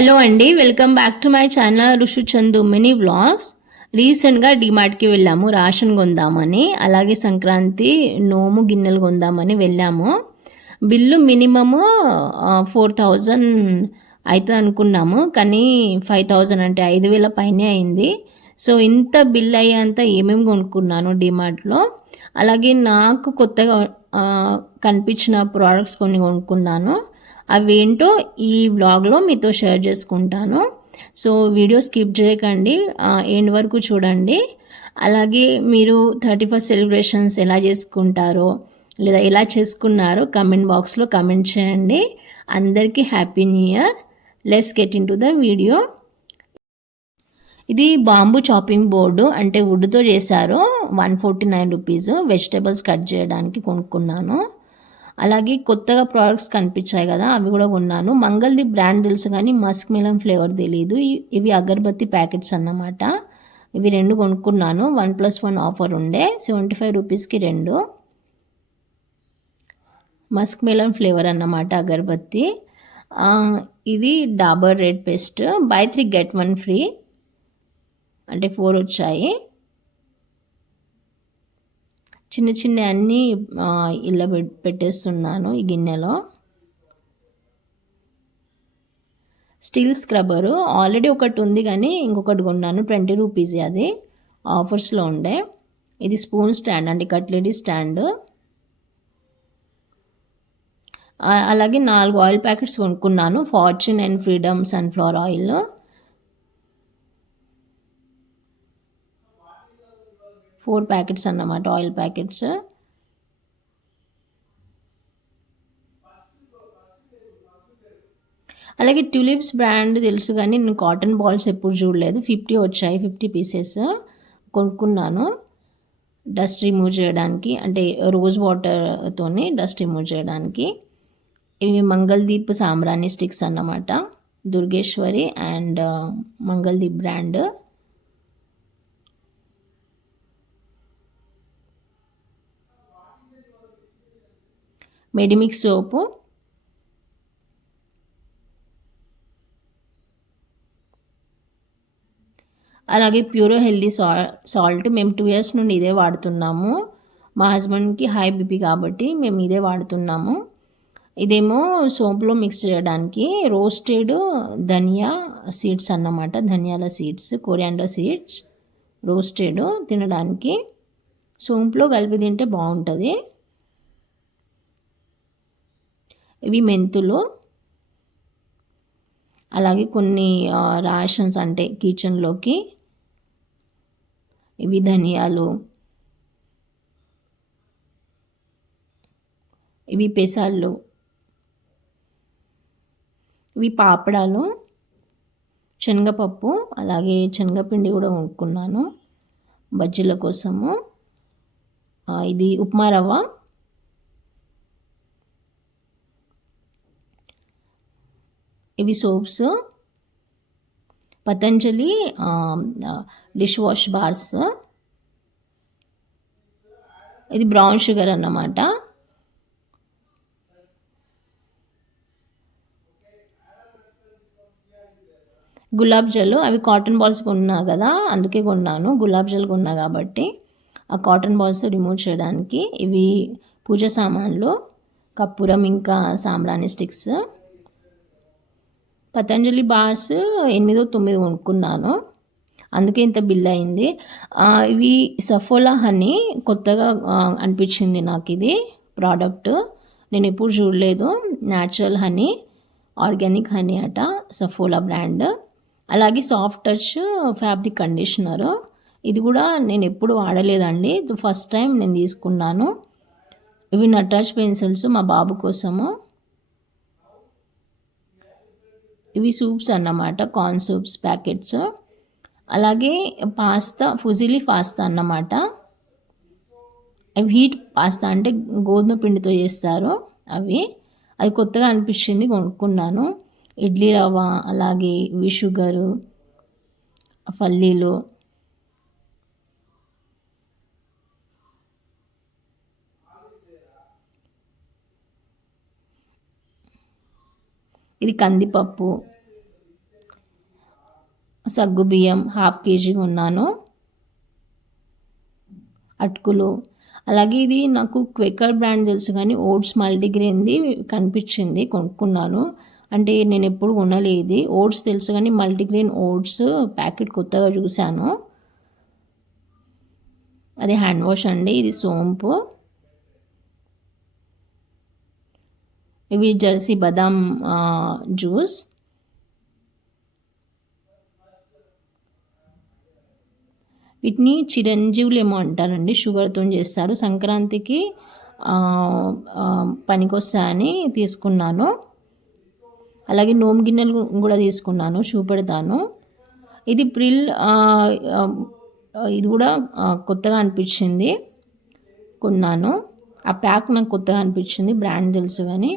Hello అండి, welcome back to my channel Rishu Chandu mini vlogs. రీసెంట్గా డిమార్ట్కి వెళ్ళాము రాషన్ కొందామని, అలాగే సంక్రాంతి నోము గిన్నెలు కొందామని వెళ్ళాము. బిల్లు మినిమము 4000 అవుతుంది అనుకున్నాము, కానీ 5000 అంటే 5000 పైనే అయింది. సో ఇంత బిల్ అయ్యేంత ఏమేమి కొనుక్కున్నాను డిమార్ట్లో. అలాగే నాకు కొత్తగా కనిపించిన ప్రోడక్ట్స్ కొన్ని కొనుక్కున్నాను. అవేంటో ఈ వ్లాగ్లో మీతో షేర్ చేసుకుంటాను. సో వీడియో స్కిప్ చేయకండి, ఎండ్ వరకు చూడండి. అలాగే మీరు 31st సెలబ్రేషన్స్ ఎలా చేసుకుంటారో లేదా ఎలా చేసుకున్నారో కమెంట్ బాక్స్లో కమెంట్ చేయండి. అందరికీ happy new year. Let's get in to the video. ఇది బాంబూ చాపింగ్ బోర్డు, అంటే వుడ్తో చేశారు. 149 రూపీస్. వెజిటేబుల్స్ కట్ చేయడానికి కొనుక్కున్నాను. అలాగే కొత్తగా ప్రోడక్ట్స్ కనిపించాయి కదా, అవి కూడా కొన్నాను. మంగళది బ్రాండ్ తెలుసు కానీ మస్క్ మెలన్ ఫ్లేవర్ తెలియదు. ఇవి అగరబత్తి ప్యాకెట్స్ అన్నమాట. ఇవి 2 కొనుక్కున్నాను. 1+1 ఆఫర్ ఉండే 75 రూపీస్కి 2. మస్క్ మెలన్ ఫ్లేవర్ అన్నమాట అగరబత్తి. ఇది Dabur red paste, buy 3 get 1 free, అంటే 4 వచ్చాయి. చిన్న చిన్న అన్నీ ఇలా పెట్టేస్తున్నాను ఈ గిన్నెలో. స్టీల్ స్క్రబ్బరు ఆల్రెడీ ఒకటి ఉంది, కానీ ఇంకొకటి కొన్నాను. 20 రూపీస్, అది ఆఫర్స్లో ఉండే. ఇది స్పూన్ స్టాండ్, అంటే కట్లెరీ స్టాండ్. అలాగే 4 ఆయిల్ ప్యాకెట్స్ కొనుక్కున్నాను. Fortune and freedom sunflower oil. Four packets అన్నమాట, ఆయిల్ ప్యాకెట్స్. అలాగే ట్యూలిప్స్ బ్రాండ్ తెలుసు, కానీ నేను కాటన్ బాల్స్ ఎప్పుడు చూడలేదు. 50 వచ్చాయి, 50 పీసెస్ కొనుక్కున్నాను. డస్ట్ రిమూవ్ చేయడానికి, అంటే రోజ్ వాటర్తోని డస్ట్ రిమూవ్ చేయడానికి. ఇవి మంగళదీప్ సాంబ్రాణి స్టిక్స్ అన్నమాట, దుర్గేశ్వరి అండ్ మంగళదీప్ బ్రాండ్. మెడిమిక్స్ సోపు, అలాగే ప్యూరో హెల్దీ సాల్ట్. మేము 2 years నుండి ఇదే వాడుతున్నాము. మా హస్బెండ్కి హై బీపీ కాబట్టి మేము ఇదే వాడుతున్నాము. ఇదేమో సోప్లో మిక్స్ చేయడానికి. రోస్టెడ్ ధనియా సీడ్స్ అన్నమాట, ధనియాల సీడ్స్, కొరియాండర్ సీడ్స్ రోస్టెడ్ తినడానికి. సోంపులో కలిపి తింటే బాగుంటుంది. ఇవి మెంతులు. అలాగే కొన్ని రాషన్స్, అంటే కిచెన్లోకి. ఇవి ధనియాలు. ఇవి పెసాలు. ఇవి పాపడాలు, శనగపప్పు, అలాగే శనగపిండి కూడా కొనుక్కున్నాను బజ్జీల కోసము. ఇది ఉప్మా రవ్వ. ఇవి soaps, Patanjali dish wash bars. ఇది బ్రౌన్ షుగర్ అన్నమాట. గులాబ్ జల్, అవి కాటన్ బాల్స్ కొన్నా కదా, అందుకే కొన్నాను. గులాబ్ జల్ కొన్నా కాబట్టి ఆ కాటన్ బాల్స్ రిమూవ్ చేయడానికి. ఇవి పూజ సామాన్లు, కర్పూరం, ఇంకా సాంబ్రాణి స్టిక్స్. పతంజలి బార్స్ 8-9 కొనుక్కున్నాను, అందుకే ఇంత బిల్ అయింది. ఇవి సఫోలా హనీ, కొత్తగా అనిపించింది నాకు ఇది ప్రోడక్ట్. నేను ఎప్పుడు చూడలేదు. న్యాచురల్ హనీ, ఆర్గానిక్ హనీ అట, సఫోలా బ్రాండ్. అలాగే సాఫ్ట్ టచ్ ఫ్యాబ్రిక్ కండిషనర్. ఇది కూడా నేను ఎప్పుడు వాడలేదండి, ఫస్ట్ టైం నేను తీసుకున్నాను. ఇవి నటరాజ్ పెన్సిల్స్ మా బాబు కోసము. ఇవి సూప్స్ అన్నమాట, కార్న్ సూప్స్ ప్యాకెట్స్. అలాగే పాస్తా, ఫుజిలీ పాస్తా అన్నమాట. అవి హీట్ పాస్తా, అంటే గోధుమ పిండితో చేస్తారు అవి. అది కొత్తగా అనిపించింది, కొనుక్కున్నాను. ఇడ్లీ రవ్వ, అలాగే ఇవి షుగరు, పల్లీలు. ఇది కందిపప్పు. సగ్గుబియ్యం 1/2 kg కొన్నాను, అటుకులు. అలాగే ఇది నాకు క్వేకర్ బ్రాండ్ తెలుసు కానీ ఓట్స్ మల్టీగ్రెయిన్ది కనిపించింది, కొనుక్కున్నాను. అంటే నేను ఎప్పుడు కొనలేదు. ఓట్స్ తెలుసు కానీ మల్టీగ్రెయిన్ ఓట్స్ ప్యాకెట్ కొత్తగా చూశాను. అది హ్యాండ్ వాష్ అండి. ఇది సోంపు. ఇవి జెర్సీ బదాం జ్యూస్. వీటిని చిరంజీవులు ఏమో అంటారండి, షుగర్తో చేస్తారు. సంక్రాంతికి పనికొస్తాయని తీసుకున్నాను. అలాగే నోము గిన్నెలు కూడా తీసుకున్నాను, చూపెడతాను. ఇది ప్రిల్, ఇది కూడా కొత్తగా అనిపించింది, కొన్నాను. ఆ ప్యాక్ నాకు కొత్తగా అనిపించింది, బ్రాండ్ తెలుసు కానీ.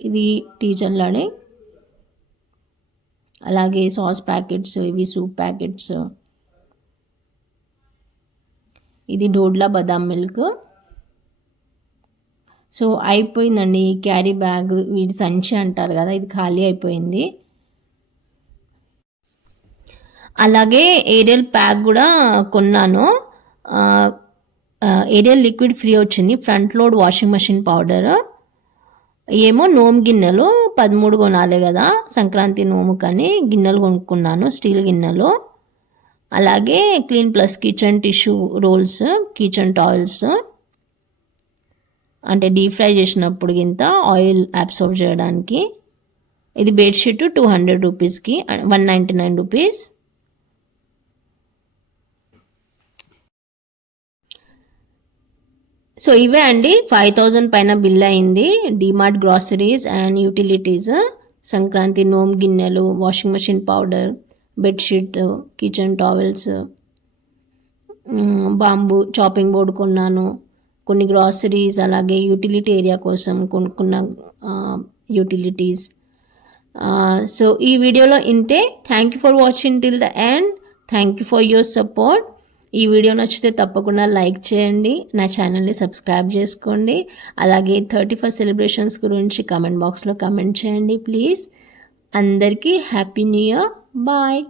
ఇది టీ చల్లాడి. అలాగే సాస్ ప్యాకెట్స్, ఇవి సూప్ ప్యాకెట్స్. ఇది డోడ్లా బదాం మిల్క్. సో అయిపోయిందండి క్యారీ బ్యాగ్, వీడి సంచి అంటారు కదా, ఇది ఖాళీ అయిపోయింది. అలాగే ఏరియల్ ప్యాక్ కూడా కొన్నాను. ఏరియల్ లిక్విడ్ ఫ్రీ వచ్చింది. Front load washing machine powder ఏమో నోము గిన్నెలు 13 కొనాలి కదా సంక్రాంతి నోముకని గిన్నెలు కొనుక్కున్నాను, స్టీల్ గిన్నెలు. అలాగే clean plus kitchen tissue rolls, kitchen towels, అంటే డీప్ ఫ్రై చేసినప్పుడు గింత ఆయిల్ అబ్సార్బ్ చేయడానికి. ఇది బెడ్షీట్ 200 రూపీస్కి, 199 రూపీస్. సో ఇవే అండి, 5000 పైన బిల్ అయింది. DMart groceries and utilities, Sankranti నోమ్ గిన్నెలు, washing machine powder, bedsheet, kitchen towels, bamboo chopping board కొన్నాను, కొన్ని గ్రాసరీస్, అలాగే యూటిలిటీ ఏరియా కోసం కొనుక్కున్న యూటిలిటీస్. సో ఈ వీడియోలో ఇంతే. Thank you for watching till the end. Thank you for your support. ఈ వీడియో నచ్చితే తప్పకుండా లైక్ చేయండి, నా ఛానల్ని సబ్స్క్రైబ్ చేసుకోండి. అలాగే 31st సెలబ్రేషన్స్ గురించి కామెంట్ బాక్స్లో కామెంట్ చేయండి ప్లీజ్. అందరికీ హ్యాపీ న్యూ ఇయర్. బాయ్.